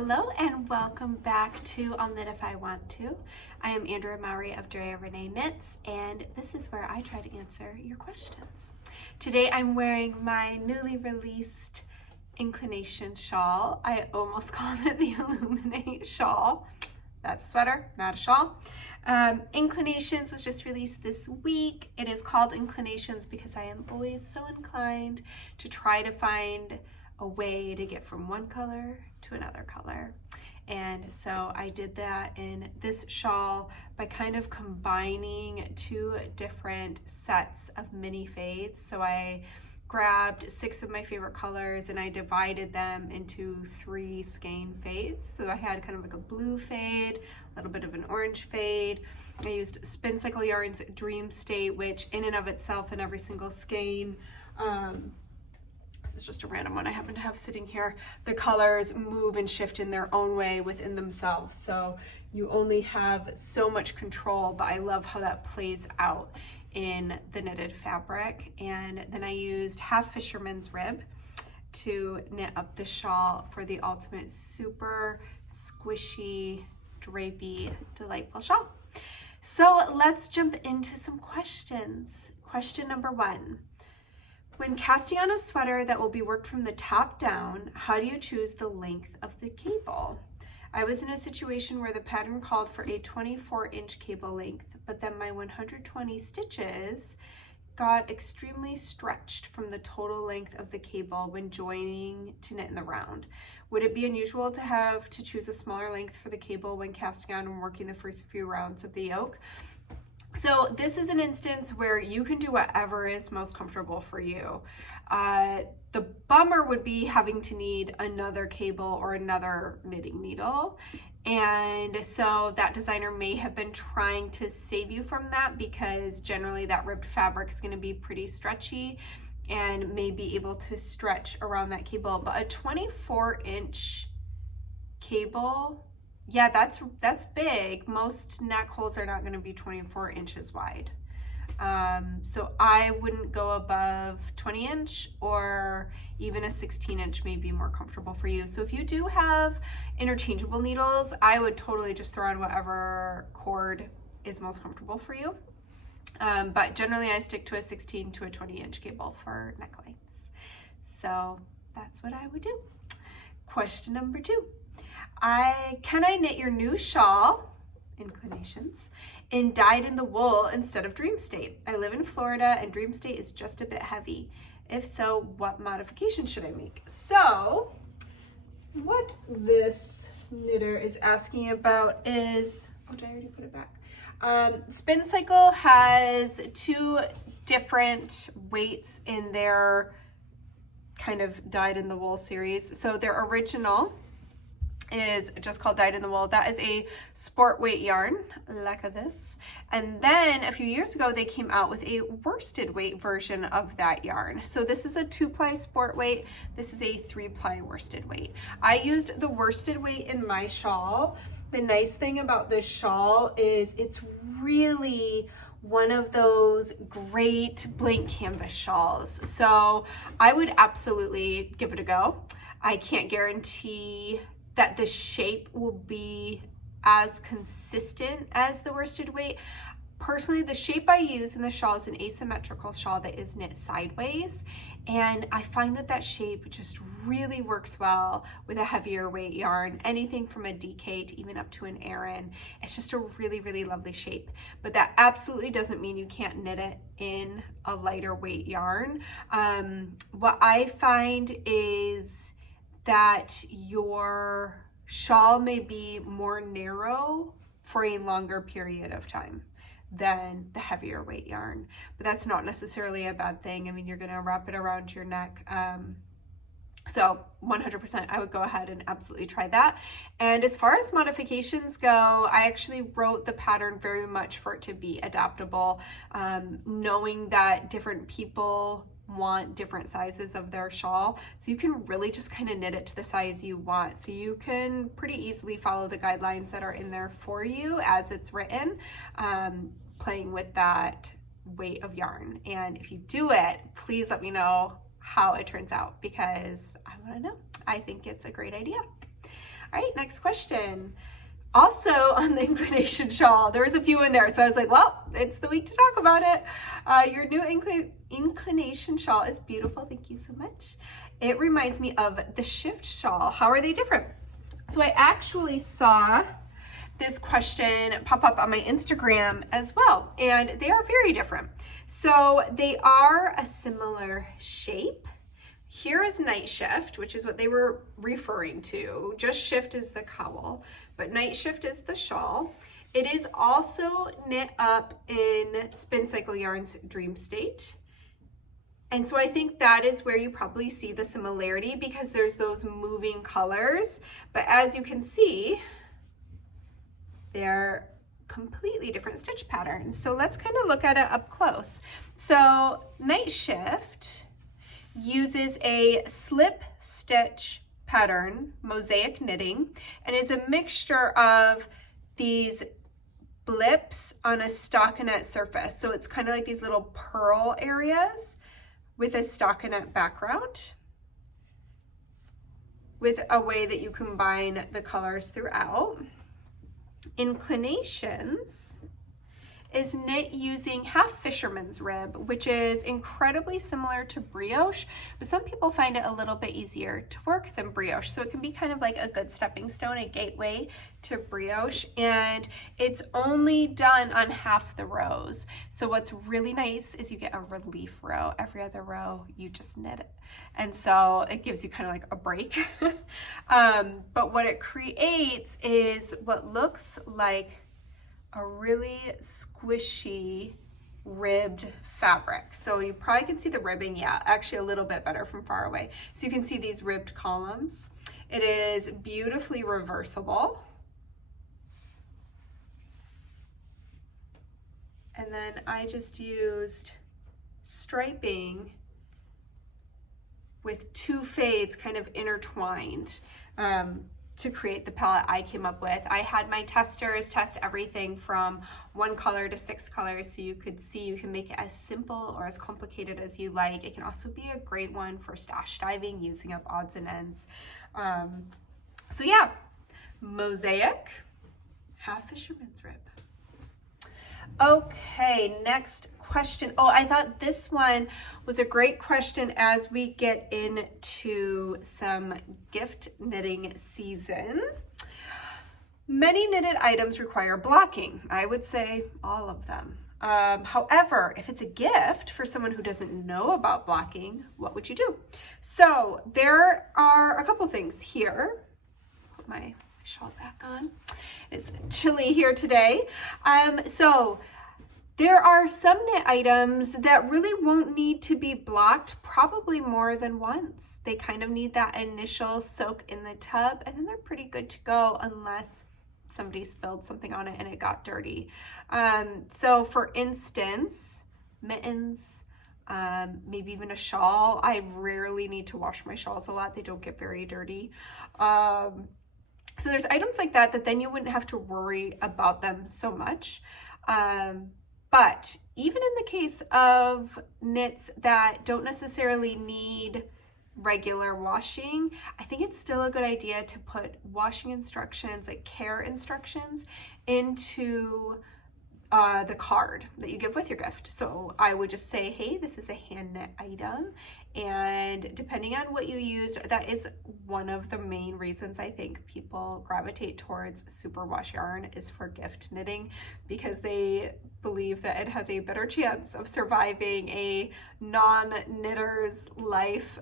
Hello and welcome back to I'll Knit If I Want To. I am Andrea Mowry of Drea Renee Knits, and this is where I try to answer your questions. Today I'm wearing my newly released Inclination shawl. I almost called it the Illuminate shawl. That's a sweater, not a shawl. Inclinations was just released this week. It is called Inclinations because I am always so inclined to try to find a way to get from one color to another color. And so I did that in this shawl by kind of combining two different sets of mini fades. So I grabbed 6 of my favorite colors and I divided them into 3 skein fades. So I had kind of like a blue fade, a little bit of an orange fade. I used Spin Cycle Yarn's Dream State, which in and of itself in every single skein, this is just a random one I happen to have sitting here, the colors move and shift in their own way within themselves. So you only have so much control, but I love how that plays out in the knitted fabric. And then I used half fisherman's rib to knit up the shawl for the ultimate super squishy, drapey, delightful shawl. So let's jump into some questions. Question number 1. When casting on a sweater that will be worked from the top down, how do you choose the length of the cable? I was in a situation where the pattern called for a 24-inch cable length, but then my 120 stitches got extremely stretched from the total length of the cable when joining to knit in the round. Would it be unusual to have to choose a smaller length for the cable when casting on and working the first few rounds of the yoke? So this is an instance where you can do whatever is most comfortable for you. The bummer would be having to need another cable or another knitting needle. And so that designer may have been trying to save you from that because generally that ribbed fabric is going to be pretty stretchy and may be able to stretch around that cable. But a 24-inch cable, yeah, that's big. Most neck holes are not going to be 24 inches wide. So I wouldn't go above 20-inch, or even a 16-inch may be more comfortable for you. So if you do have interchangeable needles, I would totally just throw on whatever cord is most comfortable for you. But generally I stick to a 16 to a 20-inch cable for necklines. So that's what I would do. Question number 2. Can I knit your new shawl, Inclinations, in dyed in the wool instead of Dream State? I live in Florida and Dream State is just a bit heavy. If so, what modifications should I make? So what this knitter is asking about is, oh, did I already put it back? Spin Cycle has 2 different weights in their kind of dyed in the wool series. So their original is just called Dyed in the Wool. That is a sport weight yarn, like this. And then a few years ago, they came out with a worsted weight version of that yarn. So this is a 2-ply sport weight. This is a 3-ply worsted weight. I used the worsted weight in my shawl. The nice thing about this shawl is it's really one of those great blank canvas shawls. So I would absolutely give it a go. I can't guarantee that the shape will be as consistent as the worsted weight. Personally, the shape I use in the shawl is an asymmetrical shawl that is knit sideways, and I find that that shape just really works well with a heavier weight yarn, anything from a DK to even up to an Aran. It's just a really, really lovely shape, but that absolutely doesn't mean you can't knit it in a lighter weight yarn. What I find is that your shawl may be more narrow for a longer period of time than the heavier weight yarn, but that's not necessarily a bad thing. I mean, you're gonna wrap it around your neck. So 100% I would go ahead and absolutely try that. And as far as modifications go, I actually wrote the pattern very much for it to be adaptable, knowing that different people want different sizes of their shawl, so you can really just kind of knit it to the size you want. So you can pretty easily follow the guidelines that are in there for you as it's written, playing with that weight of yarn. And if you do it, please let me know how it turns out because I want to know. I think it's a great idea. All right, next question. Also on the inclination shawl, there was a few in there, so I was like, well, it's the week to talk about it. Your new inclination shawl is beautiful. Thank you so much. It reminds me of the shift shawl. How are they different? So I actually saw this question pop up on my Instagram as well, and they are very different. So they are a similar shape. Here is night shift, which is what they were referring to. Just shift is the cowl, but night shift is the shawl. It is also knit up in Spin Cycle Yarn's Dream State. And so I think that is where you probably see the similarity, because there's those moving colors. But as you can see, they're completely different stitch patterns. So let's kind of look at it up close. So night shift uses a slip stitch pattern, mosaic knitting, and is a mixture of these blips on a stockinette surface. So it's kind of like these little pearl areas with a stockinette background, with a way that you combine the colors throughout. Inclinations is knit using half fisherman's rib, which is incredibly similar to brioche, but some people find it a little bit easier to work than brioche. So it can be kind of like a good stepping stone, a gateway to brioche, and it's only done on half the rows. So what's really nice is you get a relief row. Every other row, you just knit it. And so it gives you kind of like a break. But what it creates is what looks like a really squishy ribbed fabric. So you probably can see the ribbing, yeah, actually a little bit better from far away. So you can see these ribbed columns. It is beautifully reversible. And then I just used striping with two fades kind of intertwined to create the palette I came up with. I had my testers test everything from 1 color to 6 colors, so you could see you can make it as simple or as complicated as you like. It can also be a great one for stash diving, using up odds and ends. So yeah, mosaic, half fisherman's rib. Okay, next question. Oh, I thought this one was a great question as we get into some gift knitting season. Many knitted items require blocking. I would say all of them. However, if it's a gift for someone who doesn't know about blocking, what would you do? So there are a couple things here. Put my shawl back on. It's chilly here today. So there are some knit items that really won't need to be blocked probably more than once. They kind of need that initial soak in the tub, and then they're pretty good to go unless somebody spilled something on it and it got dirty. So for instance, mittens, maybe even a shawl. I rarely need to wash my shawls a lot. They don't get very dirty. So there's items like that then you wouldn't have to worry about them so much. But even in the case of knits that don't necessarily need regular washing, I think it's still a good idea to put washing instructions, like care instructions, into the card that you give with your gift. So I would just say, hey, this is a hand knit item, and depending on what you use, that is one of the main reasons I think people gravitate towards superwash yarn is for gift knitting, because they believe that it has a better chance of surviving a non-knitter's life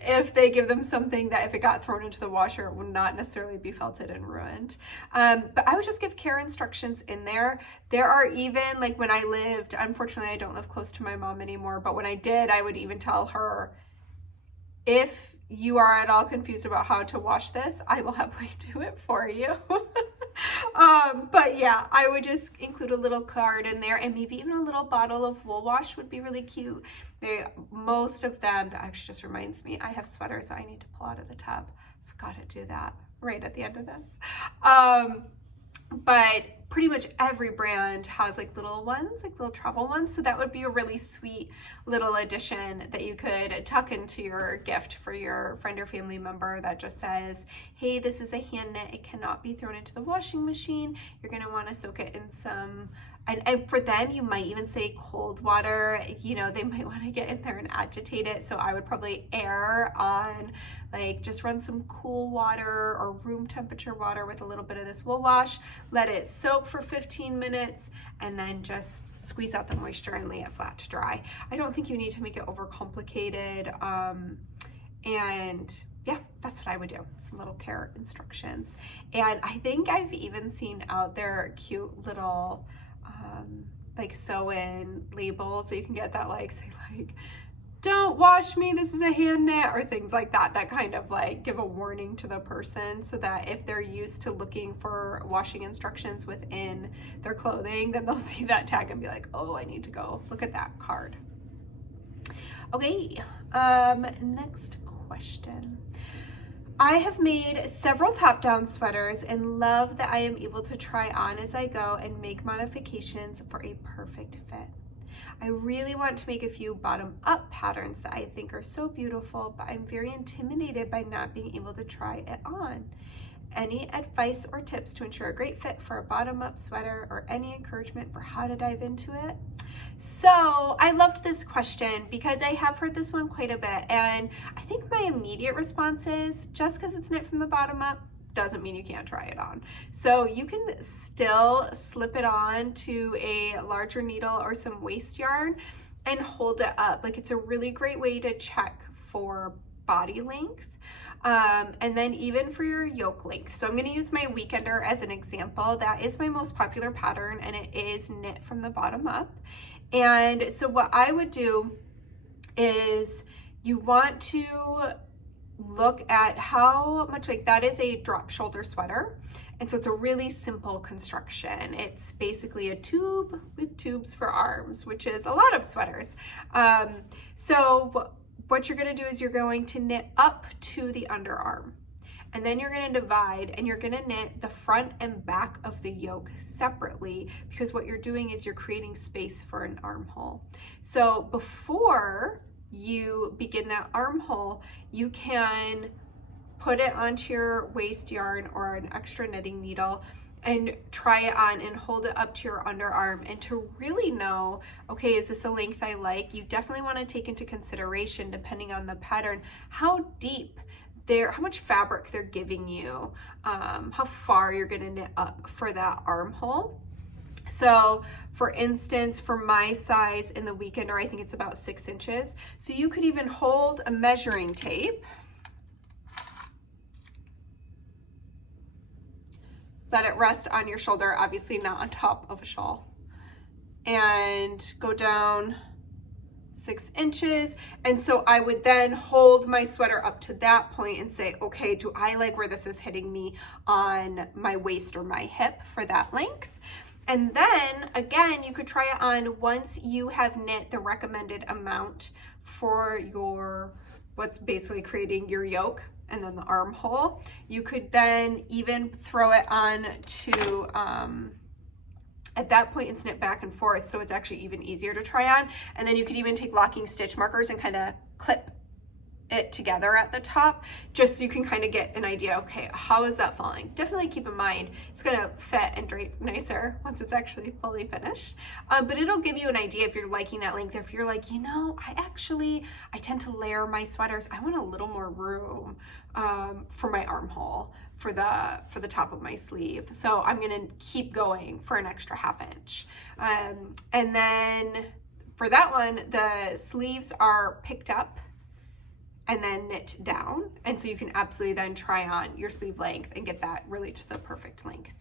if they give them something that if it got thrown into the washer, it would not necessarily be felted and ruined. But I would just give care instructions in there. There are even, like when I lived, unfortunately I don't live close to my mom anymore, but when I did, I would even tell her, if you are at all confused about how to wash this, I will happily do it for you. But yeah, I would just include a little card in there, and maybe even a little bottle of wool wash would be really cute. Most of them, that actually just reminds me, I have sweaters I need to pull out of the tub. Forgot to do that right at the end of this. But pretty much every brand has like little ones, like little travel ones. So that would be a really sweet little addition that you could tuck into your gift for your friend or family member that just says, hey, this is a hand knit. It cannot be thrown into the washing machine. You're going to want to soak it in some, and for them, you might even say cold water. You know, they might want to get in there and agitate it. So I would probably err on like just run some cool water or room temperature water with a little bit of this wool wash, let it soak for 15 minutes, and then just squeeze out the moisture and lay it flat to dry. I don't think you need to make it overcomplicated. And yeah, that's what I would do. Some little care instructions. And I think I've even seen out there cute little like sew-in labels, so you can get that like say like, don't wash me, this is a hand knit, or things like that, that kind of like give a warning to the person, so that if they're used to looking for washing instructions within their clothing, then they'll see that tag and be like, oh, I need to go look at that card. Okay, next question. I have made several top-down sweaters and love that I am able to try on as I go and make modifications for a perfect fit. I really want to make a few bottom-up patterns that I think are so beautiful, but I'm very intimidated by not being able to try it on. Any advice or tips to ensure a great fit for a bottom-up sweater, or any encouragement for how to dive into it? So I loved this question because I have heard this one quite a bit, and I think my immediate response is just because it's knit from the bottom up doesn't mean you can't try it on. So you can still slip it on to a larger needle or some waste yarn and hold it up. Like, it's a really great way to check for body length. And then even for your yoke length. So I'm going to use my weekender as an example. That is my most popular pattern, and it is knit from the bottom up. And so what I would do is you want to look at how much, like, that is a drop shoulder sweater. And so it's a really simple construction. It's basically a tube with tubes for arms, which is a lot of sweaters. So what you're going to do is you're going to knit up to the underarm, and then you're going to divide, and you're going to knit the front and back of the yoke separately, because what you're doing is you're creating space for an armhole. So before you begin that armhole, you can put it onto your waste yarn or an extra knitting needle and try it on and hold it up to your underarm. And to really know, okay, is this a length I like? You definitely want to take into consideration, depending on the pattern, how deep how much fabric they're giving you, how far you're going to knit up for that armhole. So for instance, for my size in the weekender, I think it's about 6 inches. So you could even hold a measuring tape, let it rest on your shoulder, obviously not on top of a shawl, and go down 6 inches. And so I would then hold my sweater up to that point and say, okay, do I like where this is hitting me on my waist or my hip for that length? And then again, you could try it on once you have knit the recommended amount for your, what's basically creating your yoke and then the armhole. You could then even throw it on to, at that point, it's knit back and forth, so it's actually even easier to try on. And then you could even take locking stitch markers and kind of clip it together at the top, just so you can kind of get an idea, okay, how is that falling? Definitely keep in mind it's going to fit and drape nicer once it's actually fully finished, but it'll give you an idea if you're liking that length. If you're like, you know, I tend to layer my sweaters, I want a little more room for my armhole, for the top of my sleeve, so I'm going to keep going for an extra ½ inch. And then for that one, the sleeves are picked up and then knit down. And so you can absolutely then try on your sleeve length and get that really to the perfect length.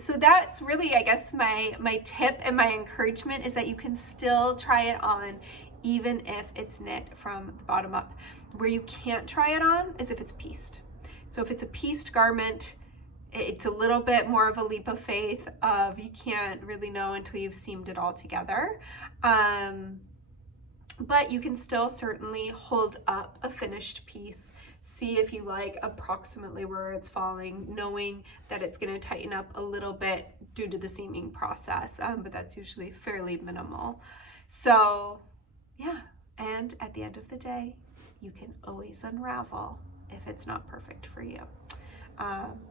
So that's really, I guess, my tip and my encouragement is that you can still try it on even if it's knit from the bottom up. Where you can't try it on is if it's pieced. So if it's a pieced garment, it's a little bit more of a leap of faith of you can't really know until you've seamed it all together. but you can still certainly hold up a finished piece. See if you like approximately where it's falling, knowing that it's going to tighten up a little bit due to the seaming process, but that's usually fairly minimal. So yeah, and at the end of the day, you can always unravel if it's not perfect for you.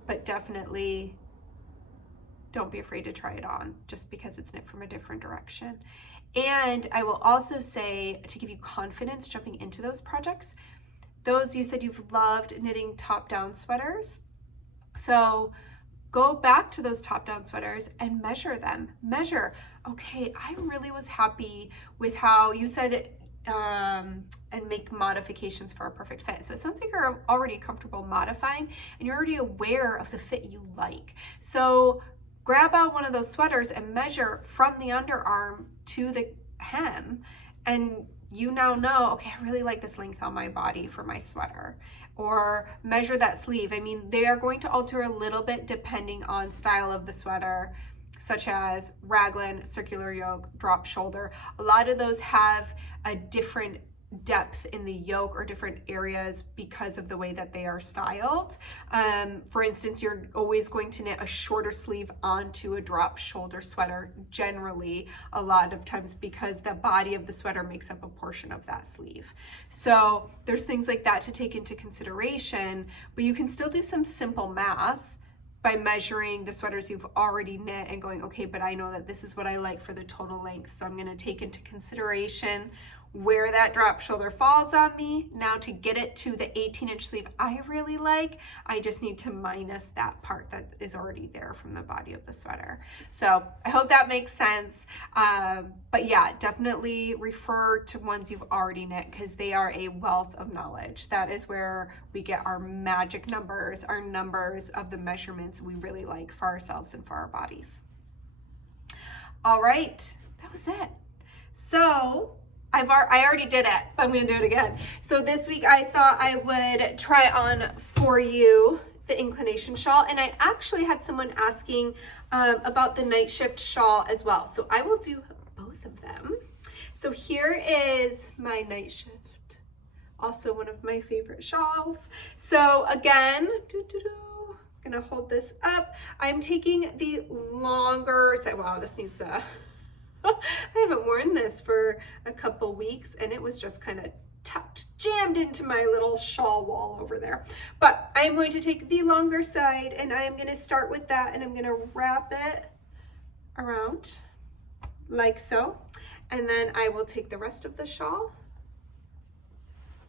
But definitely don't be afraid to try it on just because it's knit from a different direction. And I will also say, to give you confidence jumping into those projects, those, you said you've loved knitting top-down sweaters. So go back to those top-down sweaters and measure them. Measure, okay, I really was happy with how you said and make modifications for a perfect fit. So it sounds like you're already comfortable modifying and you're already aware of the fit you like. So grab out one of those sweaters and measure from the underarm to the hem, and you now know, okay, I really like this length on my body for my sweater. Or measure that sleeve. I mean, they are going to alter a little bit depending on style of the sweater, such as raglan, circular yoke, drop shoulder. A lot of those have a different depth in the yoke or different areas because of the way that they are styled. For instance, you're always going to knit a shorter sleeve onto a drop shoulder sweater generally, a lot of times, because the body of the sweater makes up a portion of that sleeve. So there's things like that to take into consideration, but you can still do some simple math by measuring the sweaters you've already knit and going, okay, but I know that this is what I like for the total length, so I'm going to take into consideration where that drop shoulder falls on me. Now to get it to the 18-inch sleeve I really like, I just need to minus that part that is already there from the body of the sweater. So I hope that makes sense. But yeah, definitely refer to ones you've already knit because they are a wealth of knowledge. That is where we get our magic numbers, our numbers of the measurements we really like for ourselves and for our bodies. All right, that was it. So I already did it, but I'm gonna do it again. So this week I thought I would try on for you the inclination shawl, and I actually had someone asking about the night shift shawl as well. So I will do both of them. So here is my night shift, also one of my favorite shawls. So again, gonna hold this up. I'm taking the longer side. Wow, this needs a I haven't worn this for a couple weeks and it was just kind of jammed into my little shawl wall over there. But I am going to take the longer side and I am going to start with that, and I'm going to wrap it around like so. And then I will take the rest of the shawl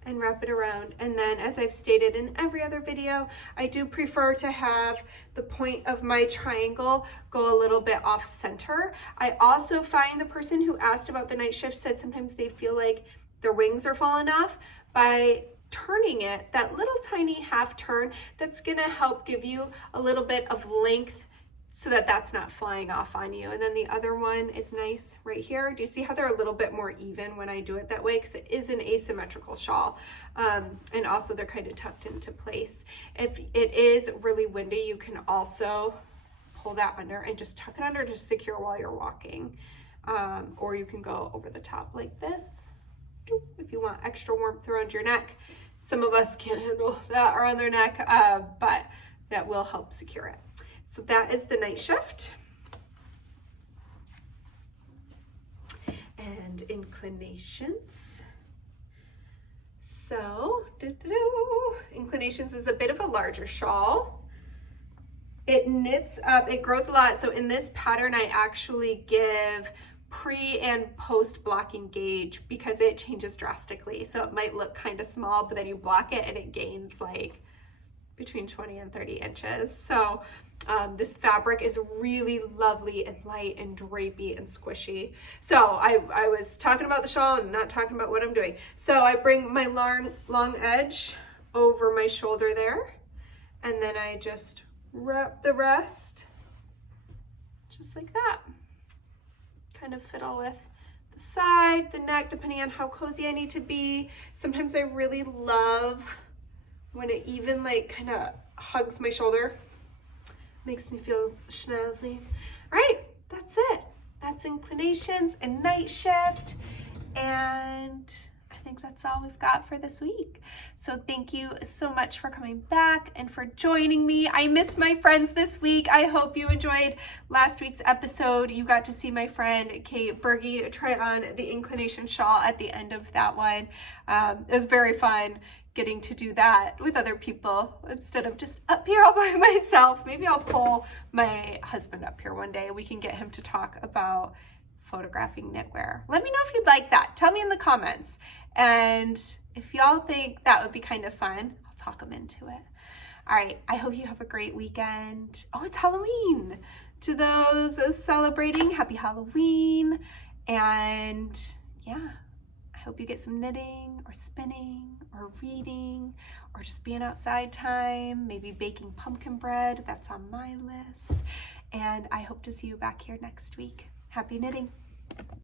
and wrap it around. And then, as I've stated in every other video, I do prefer to have the point of my triangle go a little bit off center. I also find the person who asked about the night shift said sometimes they feel like their wings are falling off. By turning it, that little tiny half turn, that's gonna help give you a little bit of length so that that's not flying off on you. And then the other one is nice right here. Do you see how they're a little bit more even when I do it that way? Because it is an asymmetrical shawl. And also they're kind of tucked into place. If it is really windy, you can also pull that under and just tuck it under to secure while you're walking. Or you can go over the top like this if you want extra warmth around your neck. Some of us can't handle that around their neck, but that will help secure it. So that is the night shift. And inclinations. So, inclinations is a bit of a larger shawl. It knits up, it grows a lot. So in this pattern, I actually give pre and post blocking gauge because it changes drastically. So it might look kind of small, but then you block it and it gains like between 20 and 30 inches. So this fabric is really lovely and light and drapey and squishy. So I was talking about the shawl and not talking about what I'm doing. So I bring my long edge over my shoulder there, and then I just wrap the rest just like that. Kind of fiddle with the side, the neck, depending on how cozy I need to be. Sometimes I really love when it even like kind of hugs my shoulder. Makes me feel schnazzy. All right, that's it. That's inclinations and night shift. And I think that's all we've got for this week. So thank you so much for coming back and for joining me. I missed my friends this week. I hope you enjoyed last week's episode. You got to see my friend Kate Berge try on the inclination shawl at the end of that one. It was very fun getting to do that with other people instead of just up here all by myself. Maybe I'll pull my husband up here one day. We can get him to talk about photographing knitwear. Let me know if you'd like that. Tell me in the comments. And if y'all think that would be kind of fun, I'll talk them into it. All right, I hope you have a great weekend. Oh, it's Halloween. To those celebrating, happy Halloween. And yeah, I hope you get some knitting or spinning or reading or just being outside time, maybe baking pumpkin bread. That's on my list. And I hope to see you back here next week. Happy knitting.